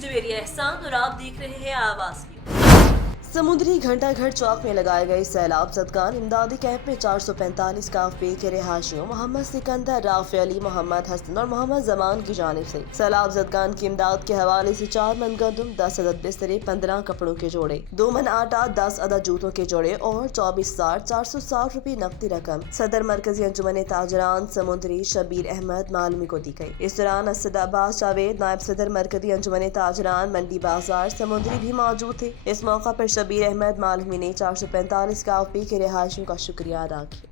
जवेरी एहसान और आप देख रहे हैं आवाज की। समुद्री घंटा घर चौक में लगाए गए सैलाब ज़दगान इमदादी कैंप में 445 काफे के रिहायशियों मोहम्मद सिकंदर, राफी अली, मोहम्मद हसन और मोहम्मद जमान की जानिब से सैलाब ज़दगान की इमदाद के हवाले से 4 मन गंदम, 10 अदद बिस्तरे, 15 कपड़ों के जोड़े, 2 मन आटा, 10 अदद जूतों के जोड़े और 24,460 रुपये नकदी रकम सदर मरकजी अंजुमन ताजरान समुद्री शबीर अहमद मालूमी को दी गई। इस दौरान असद अब्बास जावेद, नायब सदर मरकजी अंजुमन ताजरान मंडी बाजार समुद्री भी मौजूद थे। इस मौका पर शबीर अहमद मालूमी ने 445 काफी के रिहायशियों का शुक्रिया अदा किया।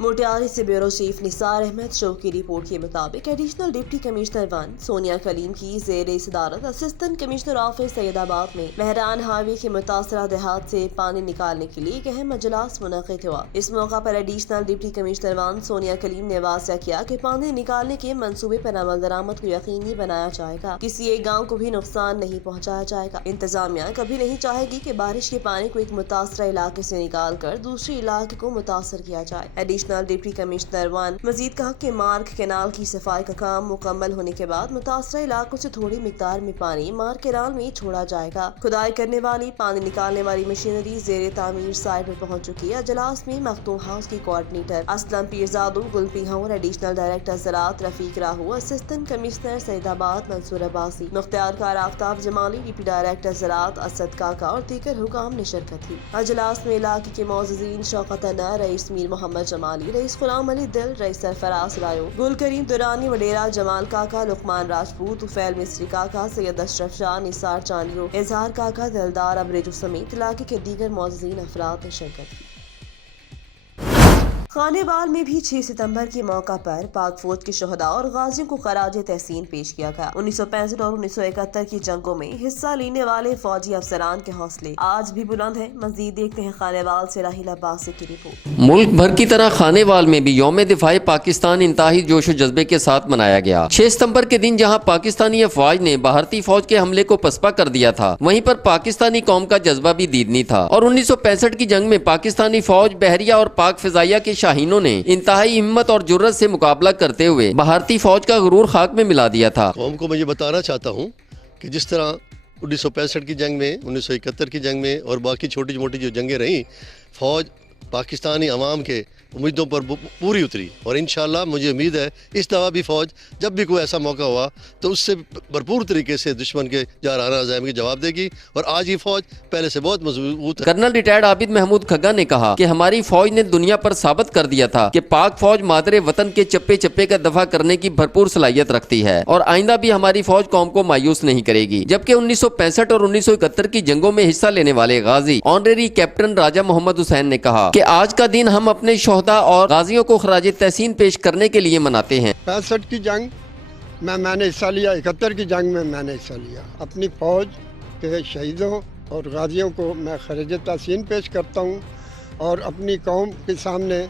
मोटियारी से ब्यूरो चीफ निसार अहमद शो की रिपोर्ट के मुताबिक additional deputy commissioner 1 Sonia Kaleem की ज़ेर सदारत असिस्टेंट कमिश्नर ऑफिस सैयदाबाद में मेहरान हावी के मुतासरा देहात से पानी निकालने के लिए एक अहम अजलास मुनक़िद हुआ। इस मौका पर additional deputy commissioner 1 Sonia Kaleem ने वाज़ह किया कि पानी निकालने के मंसूबे पर अमल दरामद को यकीनी बनाया जाएगा, किसी एक गाँव को भी नुकसान नहीं पहुँचाया जाएगा। इंतजामिया कभी नहीं चाहेगी कि बारिश के पानी को एक मुतासरा इलाके से निकाल कर दूसरे इलाके को मुतासर किया जाए। एडिशनल डिप्टी कमिश्नर 1 मजीद कहा कि मार्ग कैनाल की सफाई का काम मुकम्मल होने के बाद मुतासरा इलाकों से थोड़ी मिकदार में पानी मार्ग कैनाल में छोड़ा जाएगा। खुदाई करने वाली पानी निकालने वाली मशीनरी ज़ेरे तामीर साइट पर पहुंच चुकी है। अजलास में मखदूम हाउस की कोऑर्डिनेटर असलम पीरजादू, गुलपीहा और एडिशनल डायरेक्टर ज़राअत रफीक राहू, असिस्टेंट कमिश्नर सैयदाबाद मंसूर अब्बासी, मुख्तियारकार आफ्ताब जमाली, डिप्टी डायरेक्टर ज़राअत असद काका और दीगर हुकाम ने शिरकत की। अजलास में इलाके के मौजूदीन शौकत अना, रईस मीर मोहम्मद जमाली, रईस गुलाम अली दिल, रईस सरफराज रायो, गुल करीम दुरानी वडेरा, जमाल काका, लुकमान राजपूत, उफैल मिस्री काका, सैयद अशरफ शाह, निसार चांडियो, इजहार काका, दिलदार अबरेजू समेत इलाके के दीगर मौजूदीन अफराद ने शिरकत की। खानेवाल में भी 6 सितंबर के मौका पर पाक फौज के शहदा और गाजियों को खराज तहसीन पेश किया गया। 1965 और 1971 की जंगों में हिस्सा लेने वाले फौजी अफसरान के हौसले आज भी बुलंद हैं। मजीद देखते हैं खानेवाल से राहिल अब्बासी की रिपोर्ट। मुल्क भर की तरह खानेवाल में भी यौम दिफाए पाकिस्तान इंतहाई जोश व जज्बे के साथ मनाया गया। 6 सितंबर के दिन जहां पाकिस्तानी अफवाज ने भारतीय फौज के हमले को पसपा कर दिया था, वहीं पर पाकिस्तानी कौम का जज्बा भी दीदनी था और 1965 की जंग में पाकिस्तानी फौज, बहरिया और पाक फिजाइया के शाहीनों ने इंतहाई हिम्मत और जुर्रत से मुकाबला करते हुए भारतीय फौज का गुरूर खाक में मिला दिया था। कौम को मैं ये बताना चाहता हूँ कि जिस तरह 1965 की जंग में, 1971 की जंग में और बाकी छोटी मोटी जो जंगें रहीं, फौज पाकिस्तानी अवाम के उम्मीदों पर पूरी उतरी और इंशाअल्लाह मुझे उम्मीद है इस दफ़ा भी फ़ौज जब भी कोई ऐसा मौका हुआ तो उससे भरपूर तरीके से दुश्मन के जाराना अज़ाइम के जवाब देगी और आज ये फ़ौज पहले से बहुत मजबूत है। कर्नल रिटायर्ड आबिद महमूद खग्गा ने कहा कि हमारी फौज ने दुनिया पर साबित कर दिया था कि पाक फौज मादरे वतन के चप्पे चप्पे का दफा करने की भरपूर सलाहियत रखती है और आइंदा भी हमारी फौज कौम को मायूस नहीं करेगी। जबकि 1965 और 1971 की जंगों में हिस्सा लेने वाले गाजी ऑनरेरी कैप्टन राजा मोहम्मद हुसैन ने कहा कि आज का दिन हम अपने शोहदा और गाजियों को खराज तहसीन पेश करने के लिए मनाते हैं। 65 की जंग में मैंने हिस्सा लिया, 71 की जंग में मैंने हिस्सा लिया। अपनी फौज के शहीदों और गाजियों को मैं खराज तहसीन पेश करता हूँ और अपनी कौम के सामने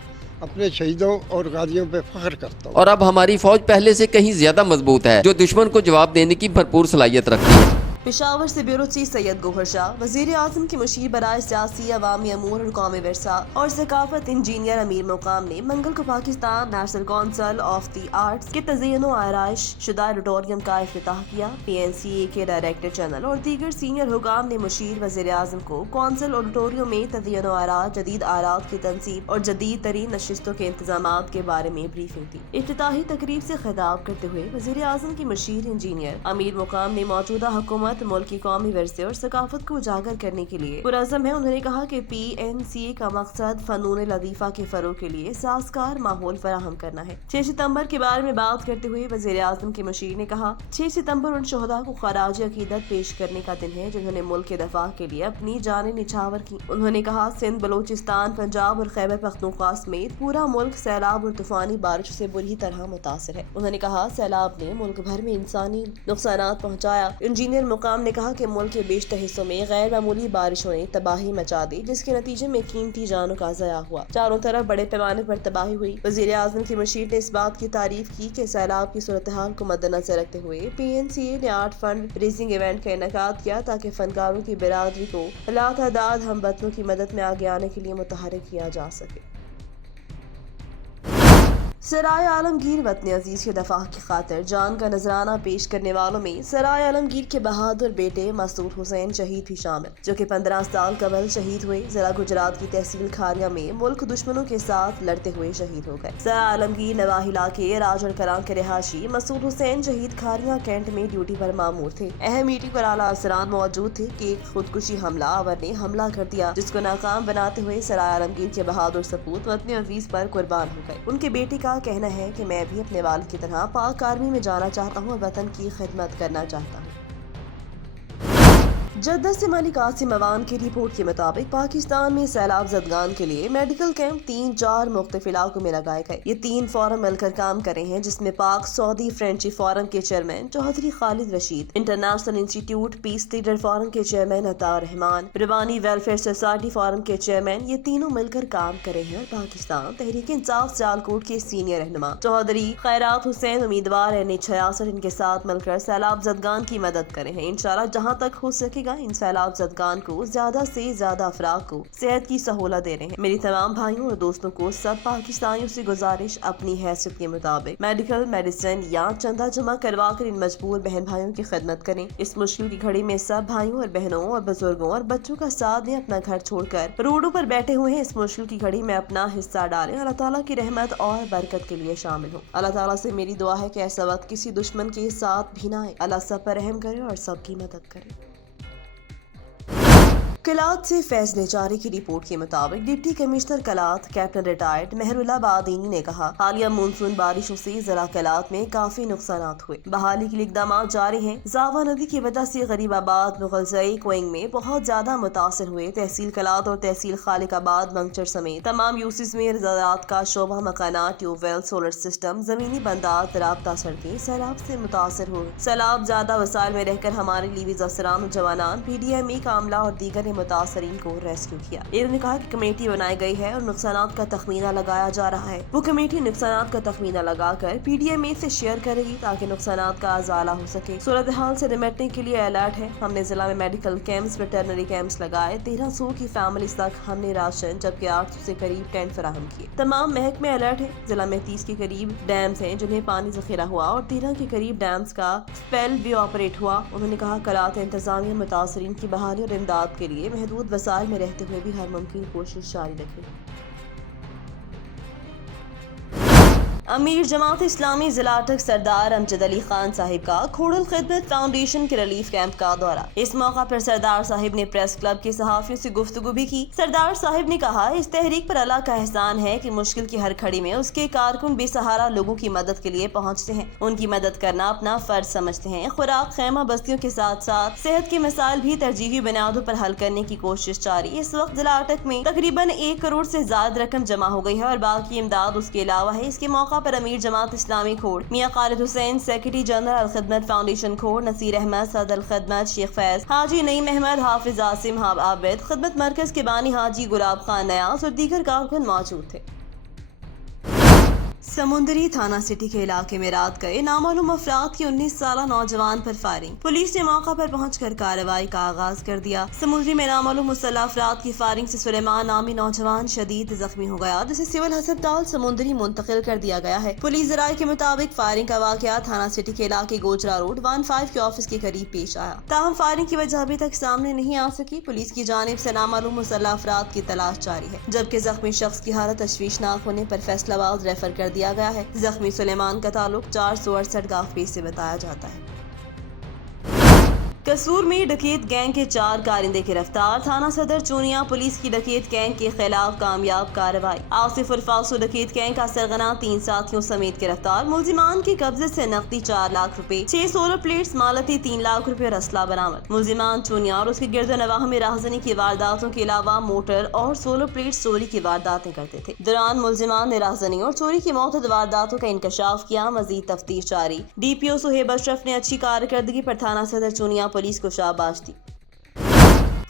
अपने शहीदों और गाजियों पे फख्र करता हूँ। और अब हमारी फौज पहले से कहीं ज्यादा मजबूत है, जो दुश्मन को जवाब देने की भरपूर सलाहियत रखती है। पेशावर से ब्यूरो चीफ सैयद गोहर शाह, वज़ीर आज़म की मुशीर बराए सियासी, अवामी अमूर और कौमी विरसा और सकाफत इंजीनियर अमीर मुकाम ने मंगल को Pakistan national council of the arts के तज़य्युन व आराइश शुदा ऑडिटोरियम का इफ्तिताह किया। PNCA के डायरेक्टर जनरल और दीगर सीनियर हुकाम ने मुशीर वज़ीर आज़म को काउंसिल ऑडिटोरियम में तज़य्युन व आराइश, जदीद आरात की तनसीब और जदीद तरीन नशिस्तों के इंतजाम के बारे में ब्रीफिंग दी। इफ्तिताही तकरीब से खिताब करते हुए वज़ीर आज़म की मुशीर इंजीनियर अमीर मुकाम ने मौजूदा हुकूमत मुल्क की कौमी विरसे और सकाफत को उजागर करने के लिए पुरज़म है। उन्होंने कहा कि PNCA का मकसद फनून लतीफ़ा के फरोग के लिए साजगार माहौल फराहम करना है। 6 सितंबर के बारे में बात करते हुए वज़ीर आज़म के मुशीर ने कहा, 6 सितंबर उन शोहदा को खराज अकीदत पेश करने का दिन है जिन्होंने मुल्क के दफा के लिए अपनी जानें निछावर की। उन्होंने कहा, सिंध, बलोचिस्तान, पंजाब और खैबर पख्तूनख्वा समेत पूरा मुल्क सैलाब और तूफानी बारिश से बुरी तरह मुतासर है। उन्होंने कहा, सैलाब ने मुल्क भर में इंसानी नुकसान पहुँचाया। इंजीनियर मुकाम ने कहा कि मुल्क के बेशतर हिस्सों में गैर मामूली बारिशों ने तबाही मचा दी, जिसके नतीजे में कीमती जानों का ज़या हुआ। चारों तरफ बड़े पैमाने पर तबाही हुई। वज़ीर आज़म की मुशीर ने इस बात की तारीफ की कि सैलाब की सूरत हाल को मद्देनजर रखते हुए PNCA ने आर्ट फंड रेजिंग इवेंट का इनेकाद किया ताकि फनकारों की बिरादरी को लातादाद हमवतनों की मदद में आगे आने के लिए मुतहर्रिक किया जा सके। سرائے عالمگیر وطن عزیز کے دفاع کی خاطر جان کا نذرانہ پیش کرنے والوں میں سرائے عالمگیر کے بہادر بیٹے مسعود حسین شہید بھی شامل، جو کہ 15 سال قبل شہید ہوئے۔ ضلع گجرات کی تحصیل کھاریا میں ملک دشمنوں کے ساتھ لڑتے ہوئے شہید ہو گئے۔ سرائے عالمگیر نواحی علاقے راجڑ کلاں کے رہائشی مسعود حسین شہید کھاریا کینٹ میں ڈیوٹی پر مامور تھے۔ اہم میٹنگ پر اعلیٰ افسران موجود تھے کہ ایک خودکشی حملہ آور نے حملہ کر دیا، جس کو ناکام بناتے ہوئے سرائے عالمگیر کے بہادر سپوت وطن عزیز پر قربان ہو گئے۔ ان کے بیٹے کا کہنا ہے کہ میں بھی اپنے والد کی طرح پاک آرمی میں جانا چاہتا ہوں اور وطن کی خدمت کرنا چاہتا ہوں۔ جدہ سے ملک عاصم اوان کی رپورٹ کے مطابق پاکستان میں سیلاب زدگان کے لیے میڈیکل کیمپ 3-4 مختلف علاقوں میں لگائے گئے۔ یہ 3 فورم مل کر کام کر رہے ہیں، جس میں پاک سعودی فرینچی فورم کے چیئرمین چودھری خالد رشید، انٹرنیشنل انسٹیٹیوٹ پیس لیڈر فورم کے چیئرمین عطا رحمان، ربانی ویلفیئر سوسائٹی فورم کے چیئرمین، یہ تینوں مل کر کام کر رہے ہیں اور پاکستان تحریک انصاف سیالکوٹ کے سینئر رہنما چودھری خیرات حسین امیدوار NH66 ان کے ساتھ مل کر سیلاب زدگان کی مدد کر رہے ہیں۔ انشاءاللہ جہاں تک ہو سکے گا ان سیلاب زدگان کو زیادہ سے زیادہ افراد کو صحت کی سہولت دے رہے ہیں۔ میری تمام بھائیوں اور دوستوں کو، سب پاکستانیوں سے گزارش، اپنی حیثیت کے مطابق میڈیکل میڈیسن یا چندہ جمع کروا کر ان مجبور بہن بھائیوں کی خدمت کریں۔ اس مشکل کی گھڑی میں سب بھائیوں اور بہنوں اور بزرگوں اور بچوں کا ساتھ دیں، اپنا گھر چھوڑ کر روڈوں پر بیٹھے ہوئے ہیں۔ اس مشکل کی گھڑی میں اپنا حصہ ڈالیں، اللہ تعالیٰ کی رحمت اور برکت کے لیے شامل ہوں۔ اللہ تعالیٰ سے میری دعا ہے کہ ایسا وقت کسی دشمن کے ساتھ بھی نہ آئے۔ اللہ سب پر رحم کرے اور سب کی مدد کرے۔ کلات سے فیض نیچاری کی رپورٹ کے مطابق deputy commissioner Kalat captain retired مہر اللہ بادینی نے کہا، حالیہ مونسون بارشوں سے ضلع کلات میں کافی نقصانات ہوئے، بحالی کے لیے اقدامات جاری ہیں۔ زاوا ندی کی وجہ سے غریب آباد، مغلزئی، کوئنگ میں بہت زیادہ متاثر ہوئے۔ تحصیل کلات اور تحصیل خالق آباد، منگچر سمیت تمام یوسز میں زراعت کا شعبہ، مکانات، ٹیوب ویل، سولر سسٹم، زمینی بندات، رابطہ سڑکیں سیلاب سے متاثر ہوئے۔ سیلاب زیادہ وسائل میں رہ کر ہمارے لیویز افسران اور جوانان، PDME کا عملہ اور دیگر متاثرین کو ریسکیو کیا۔ انہوں نے کہا کہ کمیٹی بنائی گئی ہے اور نقصانات کا تخمینہ لگایا جا رہا ہے۔ وہ کمیٹی نقصانات کا تخمینہ لگا کر PDME سے شیئر کرے گی تاکہ نقصانات کا ازالہ ہو سکے۔ صورتحال سے نمٹنے کے لیے الرٹ ہے۔ ہم نے ضلع میں میڈیکل کیمپس، ویٹرنری کیمپس لگائے۔ 1300 کی فیملیز تک ہم نے راشن، جبکہ 800 سے قریب ٹینٹ فراہم کیے۔ تمام محکمے الرٹ ہیں۔ ضلع میں 30 کے قریب ڈیمز ہیں جنہیں پانی ذخیرہ ہوا اور 13 کے قریب ڈیمز کا اسپیل بھی آپریٹ ہوا۔ انہوں نے کہا کلات انتظامیہ متاثرین کی بحالی اور امداد کے لیے محدود وسائل میں رہتے ہوئے بھی ہر ممکن کوشش جاری رکھے۔ امیر جماعت اسلامی ضلع اٹک سردار امجد علی خان صاحب کا کھوڑل خدمت فاؤنڈیشن کے ریلیف کیمپ کا دورہ۔ اس موقع پر سردار صاحب نے پریس کلب کے صحافیوں سے گفتگو بھی کی۔ سردار صاحب نے کہا، اس تحریک پر اللہ کا احسان ہے کہ مشکل کی ہر کھڑی میں اس کے کارکن بے سہارا لوگوں کی مدد کے لیے پہنچتے ہیں، ان کی مدد کرنا اپنا فرض سمجھتے ہیں۔ خوراک خیمہ بستیوں کے ساتھ ساتھ صحت کے مسائل بھی ترجیحی بنیادوں پر حل کرنے کی کوشش جاری۔ اس وقت ضلع اٹک میں تقریباً 1 کروڑ سے زائد رقم جمع ہو گئی ہے اور باقی امداد اس کے علاوہ ہے۔ اس کے موقع پر امیر جماعت Islami Khor Mian Khalid Hussain, secretary general Alkhidmat foundation Khor Naseer Ahmed, صدر الخدمت شیخ فیض، حاجی نعیم احمد، حافظ عاصم عابد، خدمت مرکز کے بانی حاجی گلاب خان نیاز اور دیگر کارکن موجود تھے۔ سمندری تھانہ سٹی کے علاقے میں رات گئے نامعلوم افراد کی 19 سالہ نوجوان پر فائرنگ۔ پولیس نے موقع پر پہنچ کر کارروائی کا آغاز کر دیا۔ سمندری میں نامعلوم مسلح افراد کی فائرنگ سے سلیمان نامی نوجوان شدید زخمی ہو گیا، جسے سول ہسپتال سمندری منتقل کر دیا گیا ہے۔ پولیس ذرائع کے مطابق فائرنگ کا واقعہ تھانہ سٹی کے علاقے گوجرا روڈ 15 کے آفس کے قریب پیش آیا، تاہم فائرنگ کی وجہ ابھی تک سامنے نہیں آ سکی۔ پولیس کی جانب سے نامعلوم مسلح افراد کی تلاش جاری ہے، جبکہ زخمی شخص کی حالت تشویشناک ہونے پر فیصل آباد ریفر کر دیا گیا ہے۔ زخمی سلیمان کا تعلق 468 گاف پیس سے بتایا جاتا ہے۔ قصور میں ڈکیت گینگ کے 4 کارندے گرفتار، تھانہ صدر چونیا پولیس کی ڈکیت گینگ کے خلاف کامیاب کارروائی۔ آصف الفاصو ڈکیت گینگ کا سرغنہ 3 ساتھیوں سمیت گرفتار، ملزمان کے قبضے سے نقدی 4 لاکھ روپے، 6 سولر پلیٹس، مالتی 3 لاکھ روپے اور اسلحہ برآمد۔ ملزمان چونیا اور اس کے گرد و نواح میں راہزنی کی وارداتوں کے علاوہ موٹر اور سولر پلیٹس چوری کی وارداتیں کرتے تھے۔ دوران ملزمان نے راہزنی اور چوری کی متعدد وارداتوں کا انکشاف کیا۔ مزید تفتیش جاری۔ DPO صہیب اشرف نے اچھی کارکردگی پر تھانہ صدر چونیا پولیس کو شاباش دی۔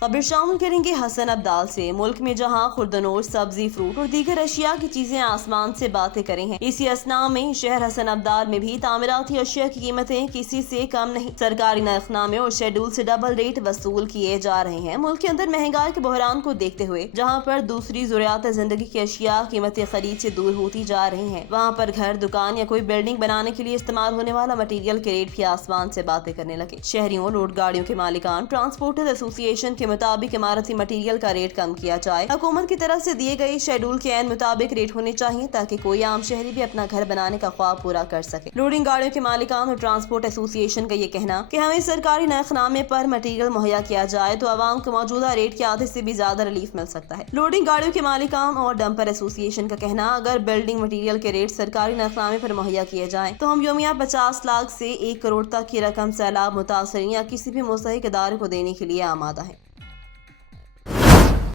खबर शामिल करेंगे हसन अब्दाल से। मुल्क में जहां खुर्दनोश, सब्जी, फ्रूट और दीगर अशिया की चीजें आसमान से बातें करी हैं, इसी असना में शहर हसन अब्दाल में भी तामीराती अशिया की कीमतें किसी से कम नहीं। सरकारी नरखनामे और शेड्यूल से डबल रेट वसूल किए जा रहे हैं। मुल्क के अंदर महंगाई के बहरान को देखते हुए जहाँ पर दूसरी जरूरियात जिंदगी की अशिया कीमतें खरीद से दूर होती जा रही हैं, वहाँ पर घर, दुकान या कोई बिल्डिंग बनाने के लिए इस्तेमाल होने वाला मटीरियल के रेट भी आसमान से बातें करने लगे। शहरियों, रोड गाड़ियों के मालिकान, ट्रांसपोर्टर एसोसिएशन के मुताबिक इमारती मटीरियल का रेट कम किया जाए। हुकूमत की तरफ से दिए गए शेड्यूल के ऐन मुताबिक रेट होने चाहिए ताकि कोई आम शहरी भी अपना घर बनाने का ख्वाब पूरा कर सके। लोडिंग गाड़ियों के मालिकान और ट्रांसपोर्ट एसोसिएशन का ये कहना कि हमें सरकारी नरखनामे पर मटीरियल मुहैया किया जाए तो आवाम को मौजूदा रेट के आधे से भी ज्यादा रिलीफ मिल सकता है। लोडिंग गाड़ियों के मालिकान और डंपर एसोसिएशन का कहना, अगर बिल्डिंग मटीरियल के रेट सरकारी नरखनामे पर मुहैया किए जाएं तो हम योमिया 50 लाख से 1 करोड़ तक की रकम सैलाब मुतासरीन या किसी भी मुस्तहिक इदारे को देने के लिए आमादा है।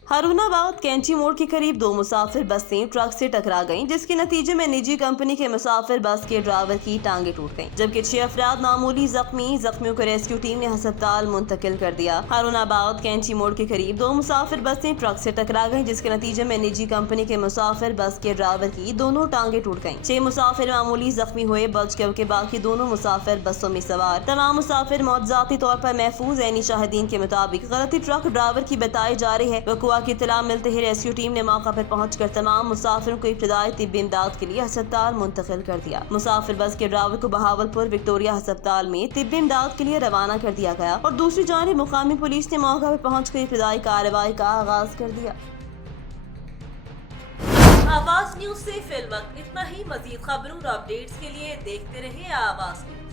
हारूनाबाद कैंची मोड़ के करीब 2 मुसाफिर बसें ट्रक से टकरा गईं, जिसके नतीजे में निजी कंपनी के मुसाफिर बस के ड्राइवर की टांगे टूट गईं, जबकि 6 अफराद मामूली जख्मियों को रेस्क्यू टीम ने अस्पताल मुंतकिल कर दिया। हारूनाबाद कैंची मोड़ के करीब 2 मुसाफिर बसें ट्रक से टकरा गईं, जिसके नतीजे में निजी कंपनी के मुसाफिर बस के ड्राइवर की दोनों टांगे टूट गईं। 6 मुसाफिर मामूली जख्मी हुए, बल्कि बाकी दोनों मुसाफिर बसों में सवार तमाम मुसाफिर मौजाती तौर पर महफूज। ऐनी शाहिदीन के मुताबिक गलती ट्रक ड्राइवर की बताई जा रही है। वकुआ की इत्तला मिलते ही रेस्क्यू टीम ने मौका पर पहुंचकर तमाम मुसाफिरों को इब्तदाई तिब्बी इमदाद के लिए अस्पताल मुंतकिल कर दिया। मुसाफिर बस के ड्राइवर को बहावलपुर विक्टोरिया अस्पताल में तिब्बी इमदाद के लिए रवाना कर दिया गया और दूसरी जानिब मुकामी पुलिस ने मौका पर पहुंचकर इब्तदाई कार्रवाई का आगाज कर दिया। आवाज न्यूज से फिल वक्त इतना ही। मजीद खबरों और अपडेट्स के लिए देखते रहिए आवाज न्यूज।